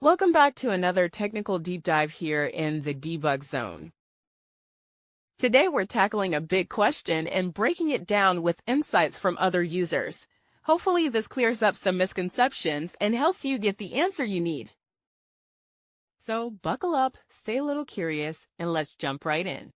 Welcome back to another technical deep dive here in the debug zone. Today we're tackling a big question and breaking it down with insights from other users. Hopefully this clears up some misconceptions and helps you get the answer you need. So buckle up, stay a little curious, and let's jump right in.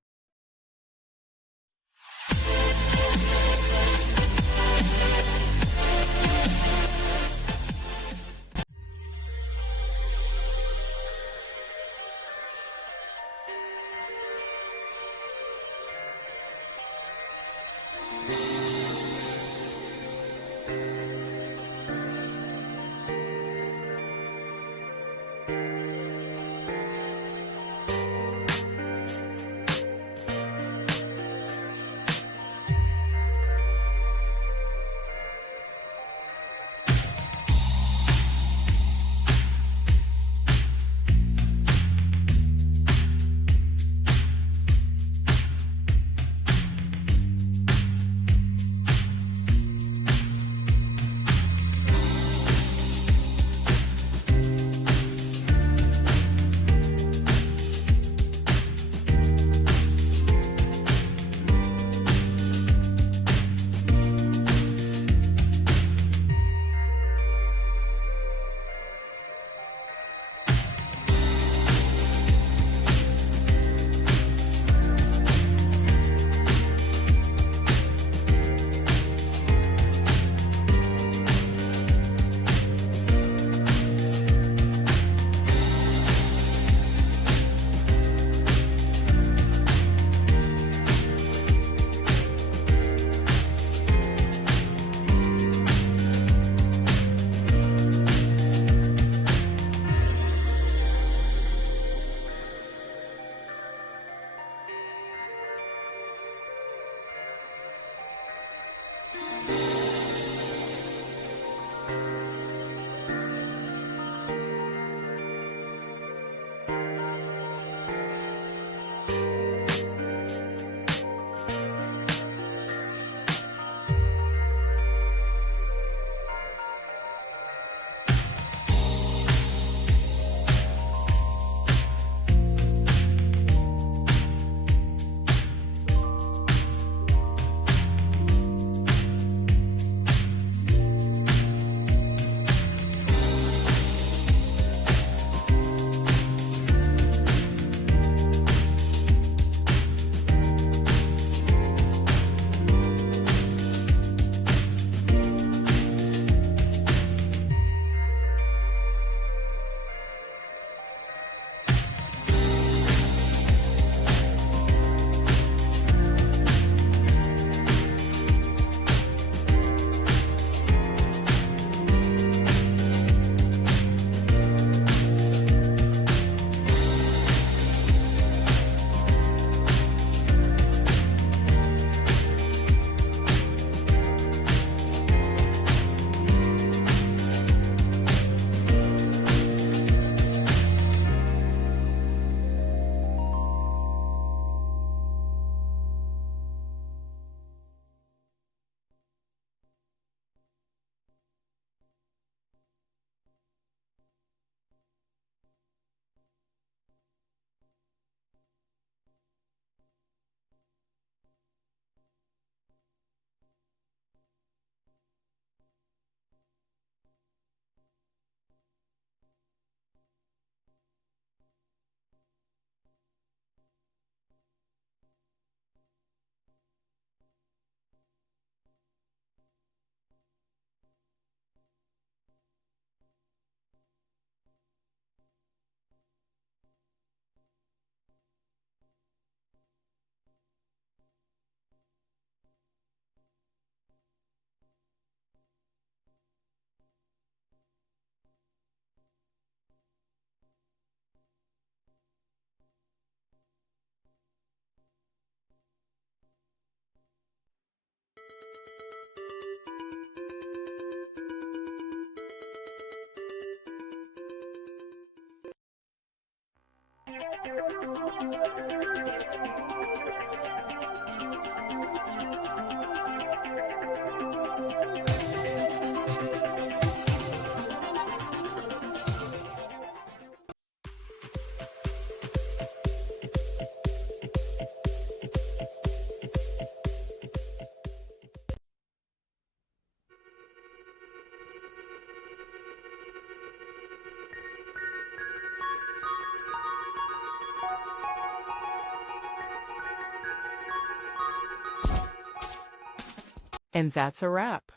And that's a wrap.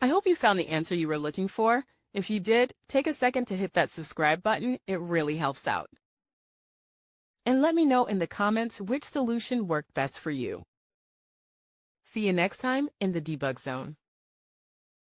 I hope you found the answer you were looking for. If you did, take a second to hit that subscribe button. It really helps out. And let me know in the comments which solution worked best for you. See you next time in the debug zone.